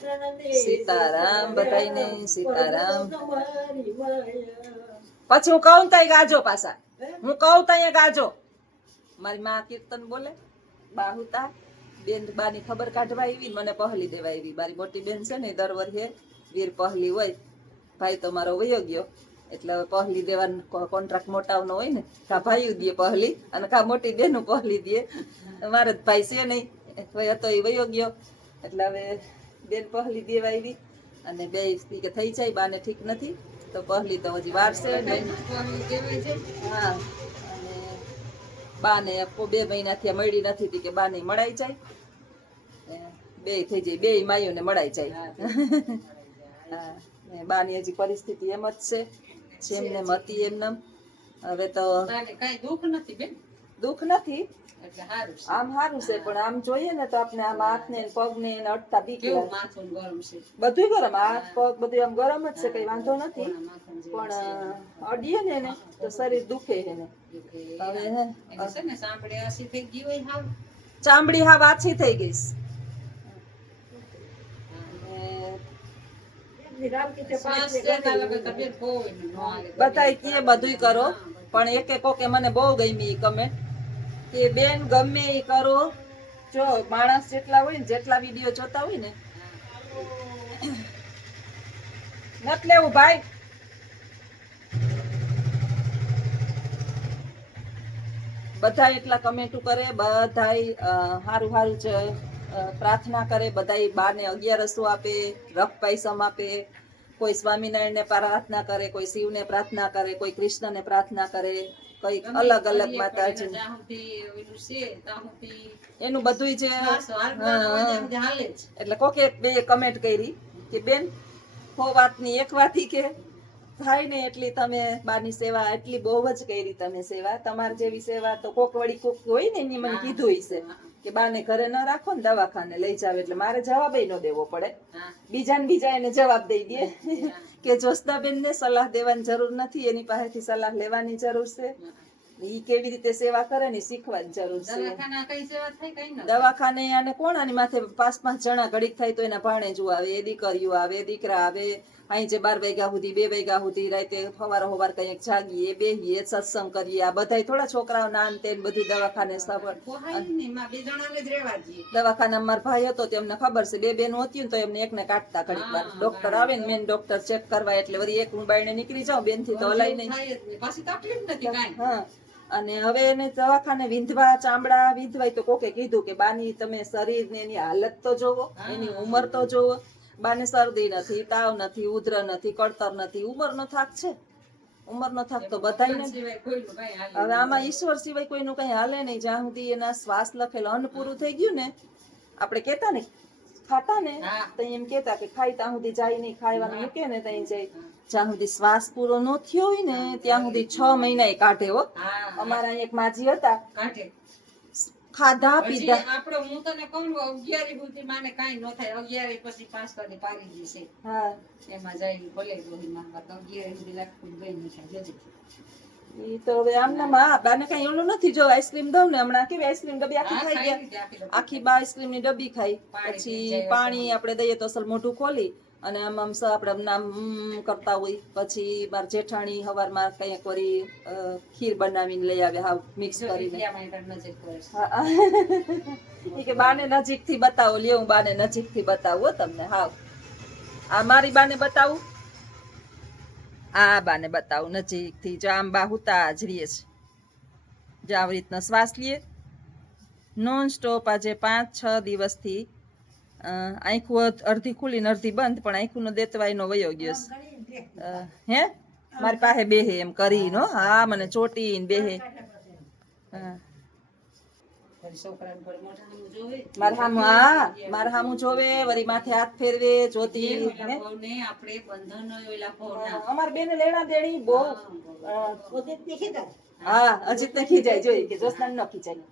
સીતારામ બધાયને સીતારામ. પછી હું કહું તઈ ગાજો પાછા, હું કહું તઈ ગાજો. મારી માં કીર્તન બોલે, બાહુતા બેન બાની ખબર કાઢવા આવી, મને પહલી દેવા આવી. મારી મોટી બેન છે ને દર વર્ષે વીર પહલી હોય, ભાઈ તો મારો વયો ગયો એટલે પહલી દેવાનો કોન્ટ્રાક્ટ મોટાનો હોય ને, કા ભાઈ દે પહલી અને કા મોટી બેનું પહલી દે. મારે ભાઈ છે નહીં, હતો એ વયો ગયો એટલે હવે બેન પહલી દેવા આવી. અને બે કે થઈ જાય, બાને ઠીક નથી તો પહલી તો હજી વાર છે. હા, અને બાને 2 મહિનાથી મળી નથી કે બાને મળાઈ જાય, બે થઈ જાય, બે માયુને મળાઈ જાય. હા, બાની હજી પરિસ્થિતિ એમ જ છે જેમને હતી એમને. હવે તો કઈ દુઃખ નથી બેન, દુઃખ નથી, આમ સારું છે. પણ આમ જોઈએ ને તો આપણે આમ હાથ ને પગ ને અડતા બીક લાગે. બધું ગરમ, હાથ પગ બધું આમ ગરમ જ છે, કઈ વાંધો નથી. પણ અડીએ ને એને તો શરીર દુખે એને. હવે ચામડી હા આછી થઈ ગઈ. બતાય કે બધું કરો, પણ એક કોકે મને બહુ ગમી કમેન્ટ કે બેન ગમે એ કરો, જો માણસ જેટલા હોય ને, જેટલા વિડીયો જોતા હોય ને, નથી લેવું ભાઈ. બધા એટલા કમેન્ટો કરે, બધા હારું હારું છે પ્રાર્થના કરે, બધા બાને 11 આપે, રફ પાયસમ આપે, કોઈ સ્વામિનારાયણ ને પ્રાર્થના કરે, કોઈ શિવને પ્રાર્થના કરે, કોઈ કૃષ્ણને પ્રાર્થના કરે, કઈ અલગ અલગ માતાજી એનું બધું છે. એટલે કોકે બે કમેન્ટ કરી કે બેન હો વાતની એક વાત કે થાય ને એટલી તમે બાની સેવા એટલી બહુ જ કરી તમે સેવા. તમારી જેવી સેવા તો કોક વળી કોક હોય ને, એની મને કીધું હશે કે બાને ઘરે ન રાખો ને દવાખાને લઈ જાવ. એટલે મારે જવાબ ન દેવો પડે, બીજા એને જવાબ દઈ દે કે જોશનાબેન ને સલાહ દેવાની જરૂર નથી, એની પાસેથી સલાહ લેવાની જરૂર છે. ઈ કેવી રીતે સેવા કરે ને શીખવાની જરૂર છે. દવાખાને આને કોણ આની માથે 5-5 જણા ઘડીક થાય તો એના ભાણેજુ આવે, દીકરીઓ આવે, દીકરા આવે. અહીં જે 12 વાગ્યા સુધી 2 વાગ્યા સુધી રાતે સવાર કઈક જાગીએ, બેહીએ, સત્સંગ કરીએ. આ બધા થોડા છોકરાઓ નાન તે બધું દવાખાને દવાખાના મારા ભાઈ હતો તેમને ખબર છે, 2 બહેનો હતી ને તો એમને એકને કાઢતા ઘડીક વાર. ડોક્ટર આવે ને મેન ડોક્ટર ચેક કરવા એટલે વળી એક હું બાઈને નીકળી જાઉં, બેન થી તો હલાય નહીં. હા, અને હવે એને દવાખાને વિંધવા, ચામડા વિંધવાય તો કોકે કીધું કે બાની તમે શરીર ને એની હાલત તો જોવો, એની ઉંમર તો જોવો. બાને શરદી નથી, તાવ નથી, ઉધર નથી, કળતર નથી. ઉંમરનો થાક છે, ઉંમરનો થાક તો બધાયને. હવે આમાં ઈશ્વર સિવાય કોઈનું કઈ હાલે નહીં. જ્યાં સુધી એના શ્વાસ લખેલો અન્ન પૂરું થઈ ગયું ને, આપણે કેતા ને ખાતા ને તો એમ કેતા કે ખાઈ ત્યાં સુધી જાય નહીં, ખાવાનું મૂકે ને ત્યાં જાય. જ્યાં સુધી શ્વાસ પૂરો ન થયો હોય ને ત્યાં સુધી 6 મહિના કાઢે હો. અમારા એક માજી હતા, ખાધા પીધા. આપણે હું તને કહું 11 સુધી માને કાઈ ન થાય, 11 પછી 5 વાગે પારી જશે. હા, એમાં જઈને ભલે ગોળી માંગવા તો 11 સુધી લાગતું ગઈ ન થાય જજે. ઈ તો હવે આમના માં બાને કઈ ઓલું નથી. જો આઈસ્ક્રીમ દઉં ને, હમણાં કેવી આઈસ્ક્રીમ ડબ્બી આખી ખાઈ ગયા, આખી બા આઈસ્ક્રીમ ની ડબ્બી ખાઈ. પછી પાણી આપણે દઈએ તો અસલ મોઢું ખોલી અને આમ આમ આપણે નામ કરતા હોય. પછી માર જેઠાણી હવારમાં કઈક વળી ખીર બનાવીને લઈ આવે, હાવ મિક્સ કરીને. કે બાને નજીક થી બતાવો, લ્યો હું બાને નજીક થી બતાવું તમને. હાવ આ મારી બાને બતાવું, આ બાને બતાવું નજીક થી. જો આમ બા હુતા જ રહીએ છે, જો આવી રીતના શ્વાસ લઈએ નોન સ્ટોપ. આજે 5-6 દિવસથી આંખું અડધી ખુલી ને અડધી બંધ, પણ આંખું નો દેતવાયનો વયો ગયો છે. હે મારી પાસે બેહે એમ કરીને. હા, મને ચોટીને બેહે. હા, મારા હામું જોવે, વળી માથે હાથ ફેરવે, જોતી. અમાર બેને લેણા દેણી બહુ. હા, અજીત ને ખીજાય જોઈ કે જોસના ન ખીજાય.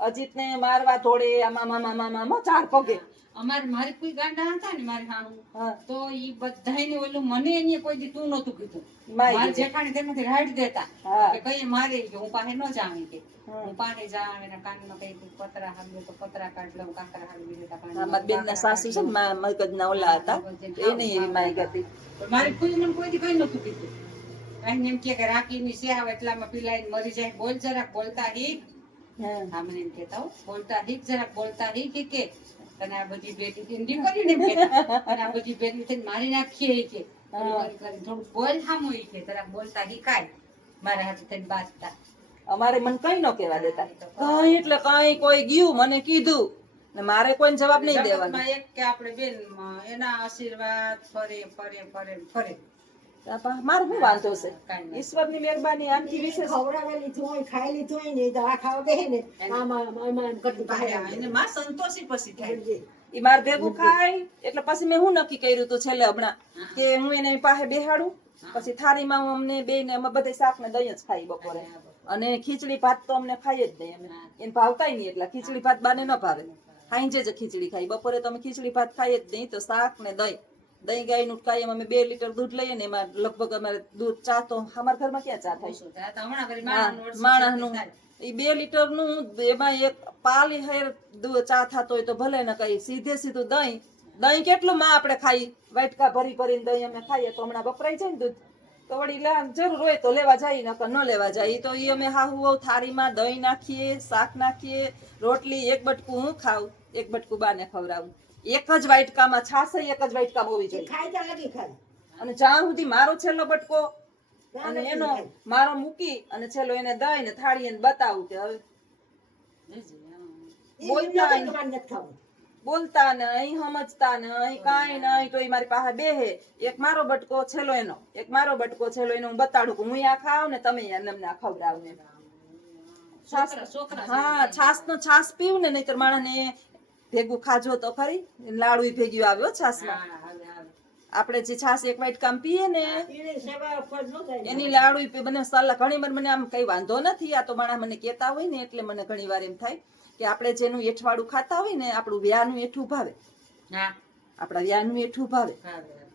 અજીત ને મારવા થોડે આમાં 4 પગે. અમારે મારી કોઈ ગાંડા હતા ને મારી હાહુ હા તો ઈ બધાયને ઓલું મને એને કોઈ દી તું નતું કીધું માય મારી કીધું. જેઠાણી તેમાંથી રાઈટ દેતા હા કે કઈ મારે કે હું પાસે ન જાઉં કે હમ. હું પાસે જાઉં એના કાનમાં કઈ પતરા હારું તો પતરા કાઢ લઉં કાકરા હારું દેતા હા, મારી બેનના સાસુ છે ને મગજના ઓલા હતા એને એવી માય હતી. મારી કોઈ મને કોઈ દી કઈ નતું કીધું કાંઈ એમ કે રાખીની સેવ એટલામાં પીલાઈને મરી જાય બોલ જરાક બોલતા હીક હા હા મને એમ કહેતા હો બોલતા હીક જરાક બોલતા હીક કે તને આ બધી બેટી હિન્દી કરીને એમ કહેતા અને આ બધી બેટી થઈને મારી નાખીએ ઈ કે થોડું બોલ હામું ઈ કે જરાક બોલતા હીકાય મારા હાથે થઈને બાજતા અમારે મને કઈ ન કહેવા દેતા કઈ એટલે કઈ કોઈ ગયું મને કીધું ને મારે કોઈ જવાબ નહીં દેવાનો. જગતમાં એક કે આપણે બેન એના આશીર્વાદ ફરે ફરે ફરે ફરે મારો શું વાંધો છે કાંઈ નહીં. ઈશ્વરની મહેરબાની આમથી વિશેષ ખવડાવેલી જોઈ ખાઈ લીધું હોય ને તો આ ખાવા બેહે ને આમાં એમ કરતી બહાર એને માં સંતોષી પછી થાય ઈ માર ભેગું ખાય એટલે પછી મેં હું નક્કી કર્યું હતું છેલ્લે હમણાં કે હું એને પાસે બેહાડું પછી થાળીમાં હું અમને બે ને અમે બધે શાક ને દહીં જ ખાઈ બપોરે અને ખીચડી ભાત તો અમને ખાઈ જ નહીં અમે એને ભાવતાય નહીં એટલે ખીચડી ભાત બાને ન ભાવે હાંજે જ ખીચડી ખાઈ બપોરે તો અમે ખીચડી ભાત ખાઈ જ નહીં તો શાક ને દહીં ગાયનું કાયમ અમે 2 લીટર દૂધ લઈએ ને એમાં લગભગ અમારે દૂધ ચા તો અમારા ઘરમાં ક્યાં ચા થાય માણસનું ઈ 2 લીટર નું એમાં એક પાલી હેર ચા થતો હોય તો ભલે ને કઈ સીધે સીધું દહીં કેટલું માં આપણે ખાઈ વાટકા ભરી ભરીને દહીં અમે ખાઈએ તો હમણાં વપરાય જાય ને દૂધ તો વળી જરૂર હોય તો લેવા જાય નકર ન લેવા જાય તો ઈ અમે હાહુ થાળીમાં દહીં નાખીએ શાક નાખીએ રોટલી એક બટકું હું ખાઉં એક બટકું બાને ખવડાવું એક જ વાટકામાં છાશ એક જ વાટકામાં હોવી જોઈએ ખાઈ ત્યાં લગી ખાઈ અને જ્યાં સુધી મારો છેલ્લો બટકો અને એનો મારો મૂકી અને છેલ્લો એને દઈ ને થાળી એને બતાવું કે હવે બોલતા નહીં સમજતા નહીં કાંઈ નહીં તો એ મારી પાસે બેહે એક મારો બટકો છેલ્લો એનો એક મારો બટકો છેલ્લો એનો હું બતાડું કે હું આ ખાવ ને તમે એમને આ ખવડાવ ને હા છાસ નો છાસ પીવું ને નહીતર માણસને ભેગું ખાજો તો ખરી લાડુ ભેગ્યું આવ્યો છાસમાં આપણે જે છાસ એક વાટકામ પીએ ને એની લાડુ બને સલાહ ઘણી વાર મને આમ કઈ વાંધો નથી આ તો માણસ મને કહેતા હોય ને એટલે મને ઘણી વાર એમ થાય કે આપણે જેનું એઠવાડું ખાતા હોય ને આપણું વ્યાનું એઠું ભાવે આપણા વ્યાનું એઠું ભાવે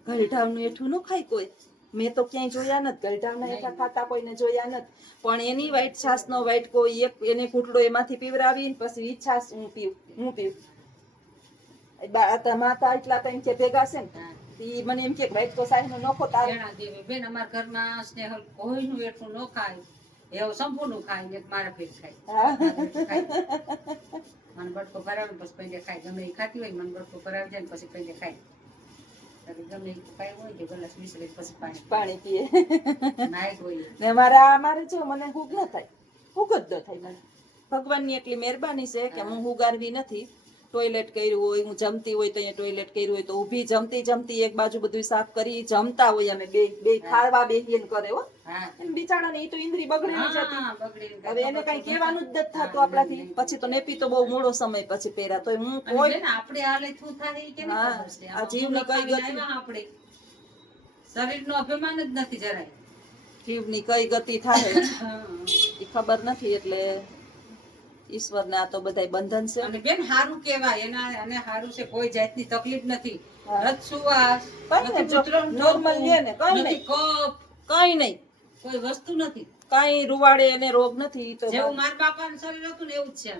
ગલઢાવનું એઠું ન ખાય કોઈ મેં તો ક્યાંય જોયા નથી ગલઢાવના એઠા ખાતા કોઈને જોયા નથી પણ એની વ્હાઈટ છાસ નો વ્હાઈટ કોઈ એક એને કૂટડો એમાંથી પીવરાવી પછી ઈ છાસ હું પીવું માતા એટલા કઈ કે ભેગા છે ને ઈ મને એમ કે વ્હાઈટ તો સાહેબ નો નખો તારે બેન અમારા ઘરમાં સ્નેહલ કોઈનું એટલું ન ખાય એવું સંપૂર્ણ ખાય ને મારા પેટ ખાય મને બટકો કરાવે પછી પહેલે ખાય ગમે એ ખાતી હોય મને બટકો કરાવી જાય ને પછી પહેલે ખાય ગમે કઈ હોય કે ગલાસ વિસરે પછી પાણી પીએ નાઈટ હોય ને અમારે જો મને હુગ ન થાય હુગ જ ન થાય મને ભગવાનની એટલી મહેરબાની છે કે હું હુગારવી નથી ટોયલેટ કર્યું હોય હું જમતી હોય તો અહીંયા ટોયલેટ કર્યું હોય તો ઊભી જમતી એક બાજુ બધું સાફ કરી જમતા હોય અમે બે ખાવા બેહીને કરે હો બિચારાને ઈ તો ઇન્દ્રી બગડેલી જ હતી હવે એને કઈ કહેવાનું જ નથી થતું આપણાથી પછી તો નેપી તો બહુ મોડો સમય પછી પહેરા તો હું કોઈ આપણે હાલે શું થાય કે આ જીવની કઈ ગતિ આપણે શરીરનો અભિમાન જ નથી જરાય જીવની કઈ ગતિ થાય એ ખબર નથી એટલે ઈશ્વર ને આ તો બધાય બંધન છે અને બેન હારું કહેવાય એના અને હારું છે કોઈ જાતની તકલીફ નથી રત સુવાસ નોર્મલ લે ને કઈ નહીં કઈ નહીં કોઈ વસ્તુ નથી કઈ રૂવાડે એને રોગ નથી તો જેવું મારા બાપાનું શરીર હતું ને એવું જ છે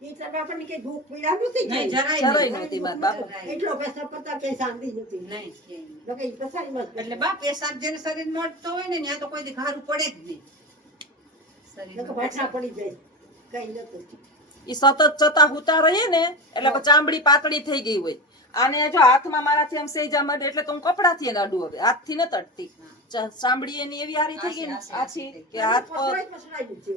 ઈ તો આપણને કઈ ભૂખ પીડા નથી નહીં જરાય નહોતી મારા બાપા એટલો પૈસા પતા કઈ શાંતિ નથી નહીં લોકો ઈ પસારી એટલે બા પેશાબ જેને શરીર મળતો હોય ને ત્યાં તો કોઈ દી ખારું પડે જ નહીં લોકો પાછા પડી જાય કઈ નતું ઈ સતત ચતા હુતા રહીએ ને એટલે પછી ચામડી પાતળી થઈ ગઈ હોય આને જો હાથમાં મારાથી આમ સેજા મળે એટલે તો હું કપડાથી એને અડું હવે હાથથી ન તડતી ચામડી એની એવી હારી થઈ ગઈ ને આછી કે હાથ પર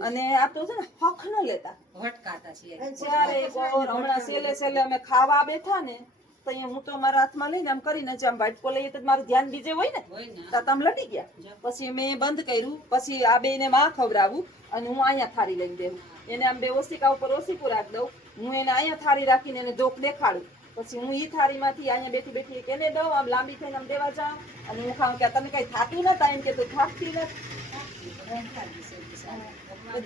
અને આ તો છે ને હક ન લેતા ભટકાતા છીએ જ્યારે હમણાં સેલે અમે ખાવા બેઠા ને તો અહીંયા હું તો મારા હાથમાં લઈને આમ કરીને આમ વાટકો લઈએ તો મારું ધ્યાન બીજે હોય ને તો આમ લડી ગયા પછી મેં બંધ કર્યું પછી આ બેને માં ખવડાવું અને હું અહીંયા થાળી લઈને દેવું એને આમ બે ઓશિકા ઉપર ઓશિકું રાખ દઉં હું એને અહીંયા થાળી રાખીને એને જોક દેખાડું પછી હું ઈ થાળીમાંથી અહીંયા બેઠી એને દઉં આમ લાંબી થઈને આમ દેવા જાઉં અને હું ખાઉં કે તને કઈ થાતું નતા એમ કે તું થાકતી નથી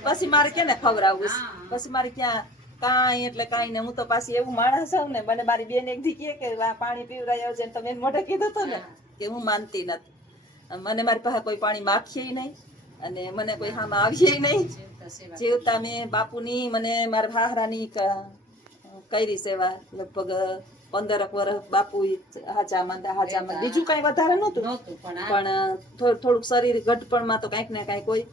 પછી મારે કેને ખવડાવવું પછી મારે ક્યાં કાંઈ એટલે કાંઈ ને હું તો પાછી એવું માણસ હોઉં ને મને મારી બેન એક દી કહે કે આ પાણી પીવરાઈ આવજે ને તમે એને મોઢે કીધું હતું ને કે હું માનતી નથી. મને મારી પાસે કોઈ પાણી માખીએ નહીં અને મને કોઈ હામાં આવીએ નહીં. જીવતા મેં બાપુની મને મારા ભાહરાની કરી સેવા લગભગ 15 વર્ષ બાપુ હાચા માંદા બીજું કઈ વધારે નહોતું પણ થોડુંક શરીર ઘટપણમાં તો કઈક ને કઈક હોય.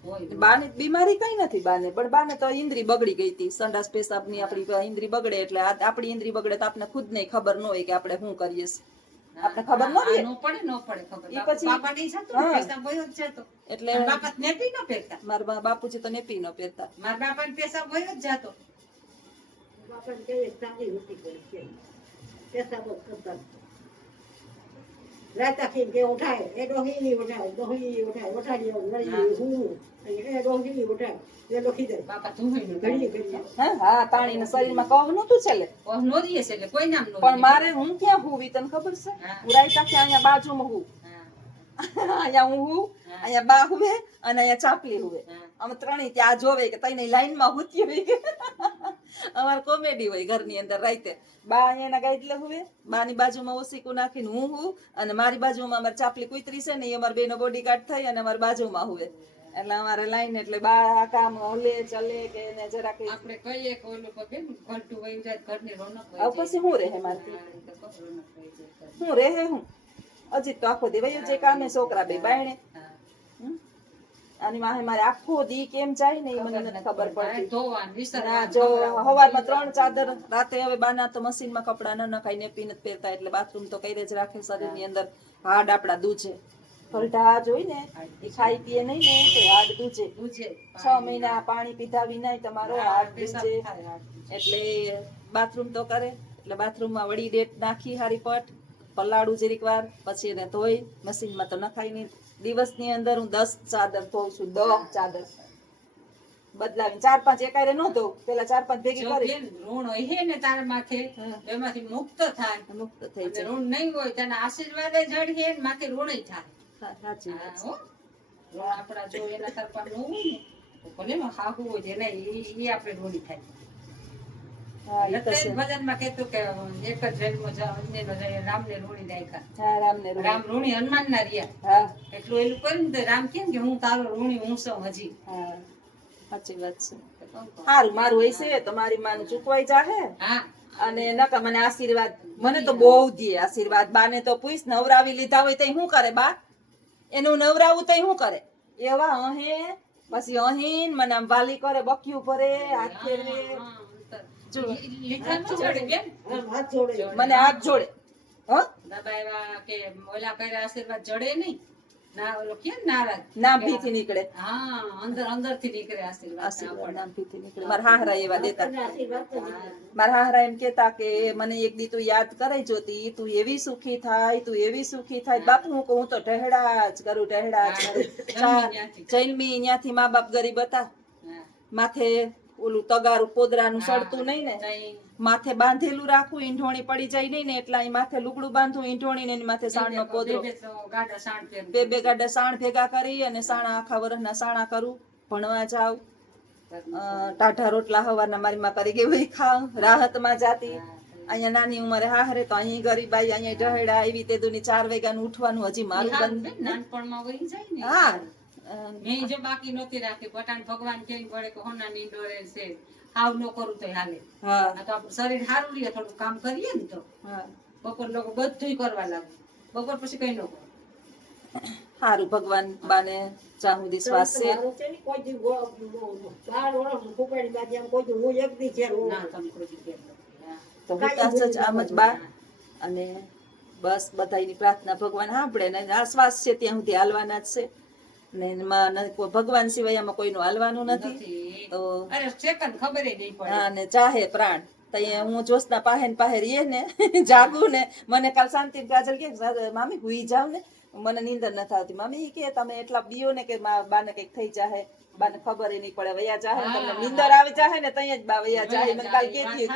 બાને બીમારી કઈ નથી બાને, પણ બાને તો ઇન્દ્રી બગડી ગઈ હતી. સંડાસ પેશાબની આપણી ઇન્દ્રી બગડે એટલે આપણી ઇન્દ્રી બગડે તો આપણે ખુદ ને ખબર ન હોય કે આપણે શું કરીએ છીએ. આપણે ખબર ન હોય ઈ પછી એટલે મારા બાપુજી તો નેપી ન પહેરતા. મારા બાપા પેશાબ વયો જ જાતો. બાપાને કહીએ સારી રોટી કરી છે. પેશાબ જ કરતા. રાતા ખીન કે ઉઠાય એ ડોહી ઉઠાય ઉઠાડી લડી હું એ ડોહી ઉઠાય એ લખી દે બાપા ધુઈ ઘડી હા પાણી ના શરીરમાં કવ નતું છેલ્લે નો દીએ છે એટલે કોઈ નામ નો પણ મારે હું ક્યાં હુવી તને ખબર છે? ઉરાઈતા કે અહીંયા બાજુમાં હું અહીંયા હું અહીંયા બા હુવે અને અહીંયા ચાપલી હુવે. અમે ત્રણેય ત્યાં જોવે કે તઈને લાઈનમાં હુતી હોય. અમાર કોમેડી હોય ઘરની અંદર રાતે. બા અહીંયા ગાઈડલે હુવે, બાની બાજુમાં ઓસીકું નાખીને હું હું અને મારી બાજુમાં અમારી ચાપલી કુતરી છે ને એ અમારી બેનો બોડીગાર્ડ થઈ અને અમારી બાજુમાં હુવે. એટલે અમારે લાઈન એટલે બા કામ હલે ચલે કે એને જરાક આપણે કહીએ કે ઓલું પગે ઘરટું વહી જાય ઘરની રોનક હવે પછી હું રહે મારથી હું રહે હું હજી તો આખો દી વયો જે કામે છોકરા બે બાયણે આની વાહે મારે આખો દી કેમ જાય ને એ મને નથી ખબર પડતી. ના જો સવારમાં 3 ચાદર રાતે હવે બાના તો મશીનમાં કપડા ન નખાય ને પીને પહેરતા એટલે બાથરૂમ તો કઈ જ રાખે શરીરની અંદર. હાડ આપડા દૂજે ફલટા જોઈ ને એ ખાઈ પીએ નહીં ને તો હાડ દૂજે 6 મહિના પાણી પીધા વિના તમારો હાડ દૂજે. એટલે બાથરૂમ તો કરે એટલે બાથરૂમમાં વળી ડેટ નાખી હારી પટ પલાળું જરીક વાર પછી એને ધોઈ મશીનમાં તો નખાય નહીં. દિવસની અંદર હું 10 ચાદર ધોઉં છું. 10 ચાદર બદલાવી 4-5 એકારે ન ધોઉં, પેલા 4-5 ભેગી કરી ઋણ હોય ને તારા માથે એમાંથી મુક્ત થાય. મુક્ત થઈ જાય. ઋણ નહીં હોય તેના આશીર્વાદ જડીએ ને માથે ઋણ થાય. સાચી વાત છે. ઋણ આપડા જો એના તરફા ન હોય ને તો ભલે હાહુ હોય એને ઈ આપણે ઋણી થાય. હા એ તો છે. ભજનમાં કહેતું કે એક જ જન્મ અન્યનો જાય રામને ઋણી દાયકા. હા રામને રામ ઋણી હનુમાન ના રહ્યા. હા એટલું એલું કર્યું ને રામ કેમ કે હું તારો ઋણી હું છું હજી. હા સાચી વાત છે. સારું મારું હોય છે તો મારી માનું ચૂકવાઈ જાહે. હા અને નકા મને આશીર્વાદ મને તો બહુ દે આશીર્વાદ. બાને તો પૂછ નવરાવી લીધા હોય તો શું કરે બા? એનું નવરાવું તો શું કરે? એવા અહે પછી અહીન મને આમ વાલી કરે, બક્યું ભરે, હાથ ફેરવે. હાથ જોડે મને હાથ જોડે. હો દાદા એવા કે ઓલા કર્યા આશીર્વાદ જડે નહીં ના ઓલો કેમ નારાજ નામ ભીથી નીકળે. હા અંદર થી નીકળે આશીર્વાદ આશીર્વાદ નામ ભીથી નીકળે. મારા હાહરા એવા દેતા. આશીર્વાદ તો મારા હાહરા એમ કેતા કે મને એક દી તું યાદ કરાઈ જોતી, તું એવી સુખી થાય, તું એવી સુખી થાય. બાપુ હું કહું તો ટેહડા જ કરું, ટેહડા જ કરું. જૈનમી ત્યાંથી મા બાપ ગરીબ હતા, માથે ઓલું તગારું પોદરાનું સડતું નહીં ને, માથે બાંધેલું રાખવું, ઈંઢોણી પડી જાય નહીં ને એટલા માથે લુગડું બાંધવું, ઈંઢોણી ને એની માથે સાણનો પોદરો, બે ગાડા સાણ ભેગા કરી અને સાણા આખા વર્ષના સાણા કરું. ભણવા જાવ, ટાઢા રોટલા હવારના મારી માં કરી ગઈ ખાવ, રાહતમાં જાતી. અહીંયા નાની ઉંમરે હાહરે તો અહીં ગરીબાઈ, અહીંયા ઢહેડા આવી તે દુની 4 વાગ્યાનું ઉઠવાનું હજી મારું બંધ. નાનપણમાં વહી જાય ને. હા મેં જો બાકી નહોતી રાખી પટાણ ભગવાન કેમ પડે કે હોના ની ડોરે છે હાવ ન કરું તો હાલે. હા આ તો આપણું શરીર સારું રહે, થોડું કામ કરીએ ને તો હા બપોર લોકો બધું કરવા લાગે, બપોર પછી કઈ ન કરો. સારું ભગવાન બાને જ્યાં સુધી શ્વાસ છે. મારું છે ને કોઈ દી 12 વર્ષ ફૂકાડી બાજી આમ કોઈ દી હું એક દી ઘેર હોઉં. ના તમે કોઈ જગ્યાએ નથી. હા. તો વિકાસ જ આમ જ બા. અને બસ બધાની પ્રાર્થના ભગવાન સાંભળે ને આ શ્વાસ છે ત્યાં સુધી હાલવાના જ છે ને એમાં ભગવાન સિવાય આમાં કોઈનું હાલવાનું નથી. તો અરે સેકન્ડ ખબર નહીં પડે. હા ને ચાહે પ્રાણ તઈ હું જોશના પાહે ને પાહે રહીએ ને જાગું ને મને કાલ શાંતિ કાજલ કે મામી હુઈ જાવ ને, મને નીંદર નથી આવતી. મામી કે તમે એટલા બીઓ ને કે બાને કઈક થઈ જાહે, બાને ખબર નહીં પડે વયા જાહે, તમને નીંદર આવી જાહે ને તઈ જ બા વયા જાહે. મને કાલ કેતી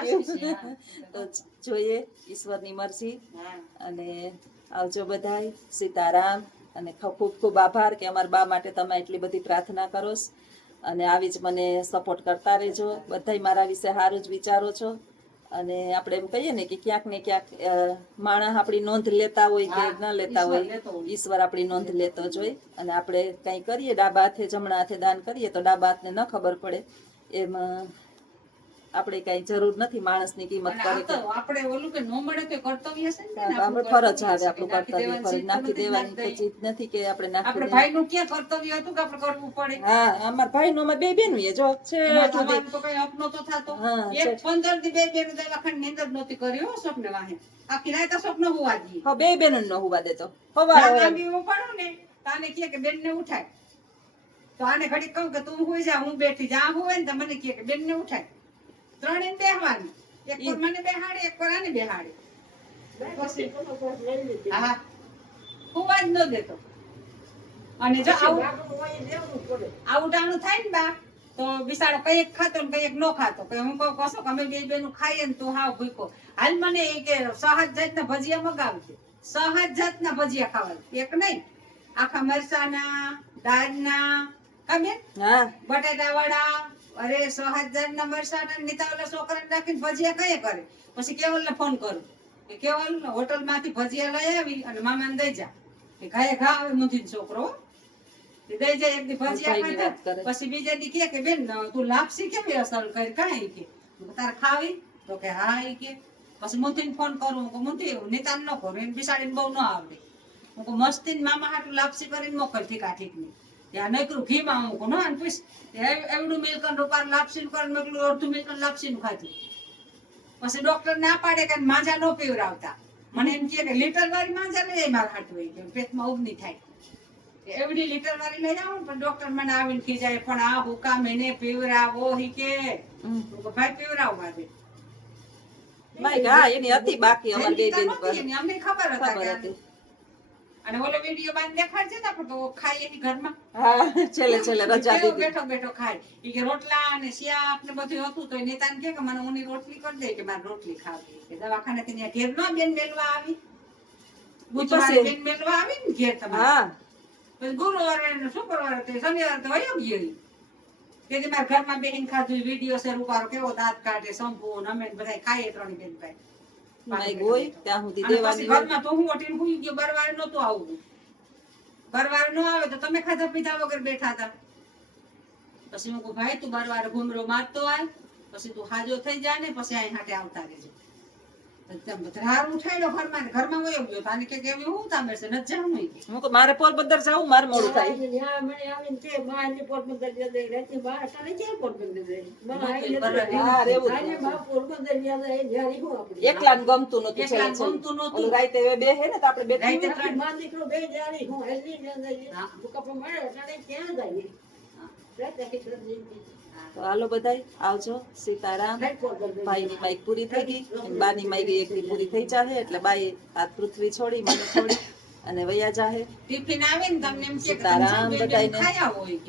તો જોઈએ ઈશ્વરની મરજી. અને આવજો બધાય. સીતારામ. અને ખૂબ ખૂબ આભાર કે અમારા બા માટે તમે એટલી બધી પ્રાર્થના કરો. અને આવી જ મને સપોર્ટ કરતા રહેજો. બધાય મારા વિશે સારું જ વિચારો છો. અને આપણે એમ કહીએ ને કે ક્યાંક ને ક્યાંક માણસ આપણી નોંધ લેતા હોય કે ન લેતા હોય, ઈશ્વર આપણી નોંધ લેતો જ હોય. અને આપણે કંઈ કરીએ ડાબા હાથે જમણા હાથે દાન કરીએ તો ડાબા હાથને ન ખબર પડે. એમ આપણે કઈ જરૂર નથી માણસની કિંમત કરી. આપણે ઓલું કે નો મળે તો કર્તવ્ય છે ને, આપણે ફરજ આવે, આપણું કર્તવ્ય ફરજ નાખી દેવાની તો ચીજ નથી કે આપણે નાખી આપણે ભાઈ નું ક્યાં કર્તવ્ય હતું કે આપણે કરવું પડે. હા, અમારા ભાઈ નું બે બેન જો છે અમારે તો કઈ હક નતો થતો. એક 15 દી બે બેન દવાખાને ની અંદર નહોતી કરી હો સ્વપ્ન વાહે. આખી રાત સ્વપ્ન હોવા દી. હા, બે બેન નો હોવા દેતો. લાંબી હું પડું ને તાને કહે કે બેન ને ઉઠાય, તો આને ઘડી કહું કે તું હુઈ જા, હું બેઠી જા હોય ને તો મને કહે કે બેન ને ઉઠાય. ત્રણે બેહવાનું, એક પર મને બેહાડે, એક પર આને બેહાડે. હા, હુવા જ ન દેતો. અને જો આવું ટાણું થાય ને બા તો બિસાડો કઈક ખાતો ને કઈક નો ખાતો. કે હું કહું કશો અમે બે બેનું ખાઈએ ને તું હાવ ભૂકો. હાલ મને એ કે 6 જાતના ભજીયા મગાવજે. 6 જાતના ભજીયા ખાવા, એક નહીં, આખા મરચાના, દાળના, કાબે બટાટા વડા, અરે 6 જાતના મરચાના નીતાવલા છોકરાને નાખીને ભજીયા કઈ કરે. પછી કેવલને ફોન કરું કે કેવલ હોટલ માંથી ભજીયા લઈ આવી અને મામાને દઈ જા. કે ઘાએ ઘા આવે મુંધી છોકરો દઈ જાય. એક દી ભજીયા ખાધા પછી બીજા દી કે બેન તું લાપસી કેમ અસર કરી કાંઈ કે તારે ખાવી તો કે હા ઈ કે. પછી મુંથીને ફોન કરું કે મુંથી નિતાન ન કરું, એને બિસાડીને બહુ ન આવડે. હું કહું મસ્તીને મામા હાટું લાપસી કરીને મોકલ ઠીકા ઠીકની. ત્યાં નકરું ઘીમાં હું કહું ન પૂછ એવડું મિલ્કન રૂપાર લાપસી નું કરીને મોકલું, અડધું મિલ્કન લાપસી નું ખાધું. પછી ડોક્ટર ના પાડે કે માંજા ન પીવરાવતા. મને એમ કે લીટર વાળી માંજા લઈ મારા હાટું હોય કે પેટમાં ઉગની થાય. એવડી લીટર વાળી લઈ આવું પણ ડોક્ટર મને આવીને ખીજાય પણ આ હુકામ એને પીવરાવો હી કે ભાઈ પીવરાવ માટે એની હતી બાકી અમાર બે બેન પર અમને ખબર હતી. અને ઓલો વિડિયો બાદ દેખાડજે ને આપણે તો ખાઈએ ની ઘરમાં. હા, છેલ્લે રજા દીધી બેઠો બેઠો ખાય. ઈ કે રોટલા અને શાક ને બધું હતું તો નેતાને કે મને ઊની રોટલી કરી દે કે મારે રોટલી ખાવી. કે દવાખાને થી ઘેર નો બેન મેલવા આવી, બુધવારે બેન મેલવા આવી ને ઘેર તમારે. હા, પછી ગુરુવારે ને શુક્રવારે તે શનિવારે તો વયો ગયો. તેથી મારા ઘરમાં બેહીન ખાધું. વિડિયો છે રૂપારો કેવો દાંત કાઢે, સંપૂર્ણ અમે બધા ખાઈએ ત્રણ બેન ભાઈ. ત્યાં સુધી દેવાની ઘરમાં તો હું ઓટીને હુઈ ગયો. બરવારે નહોતું આવવું. બરવારે નો આવે તો તમે ખાધા પીધા વગર બેઠા હતા. પછી હું કહું ભાઈ તું બરવારે ઘૂમરો મારતો આય, પછી તું હાજો થઈ જાય ને પછી અહીં હાટે આવતા રહેજો. ધાર ઉઠાડ્યો ઘરમાં વયો ગયો. તાને કે કેવી હું તામે છે ન જાઉં નહીં. હું તો મારે પોરબંદર જાવું, મારે મોડું થાય. મને આવીને કે બા ની પોરબંદર દે દે રાતે બા તને કે પોરબંદર દે હા, રેવું આજે બા પોરબંદર યાદ આવે જ્યારે હું આપણે એકલાને ગમતું નતું. એકલા ગમતું નહોતું. રાતે બે હે ને તો આપણે બે રાતે ત્રણ માં દીકરો બે જારી હું હેલી ને કપડો મળે તને ક્યાં જાય રાતે કે તો હાલો બધાય આવજો. સીતારામ. ભાઈની માઈક પૂરી થઈ ગઈ, બાની માઈક એકની પૂરી થઈ જાહે એટલે બાઈ આ પૃથ્વી છોડી મને છોડી અને વયા જાહે. ટિફિન આવે ને તમને એમ કે સીતારામ બધાયને. ખાયા હોય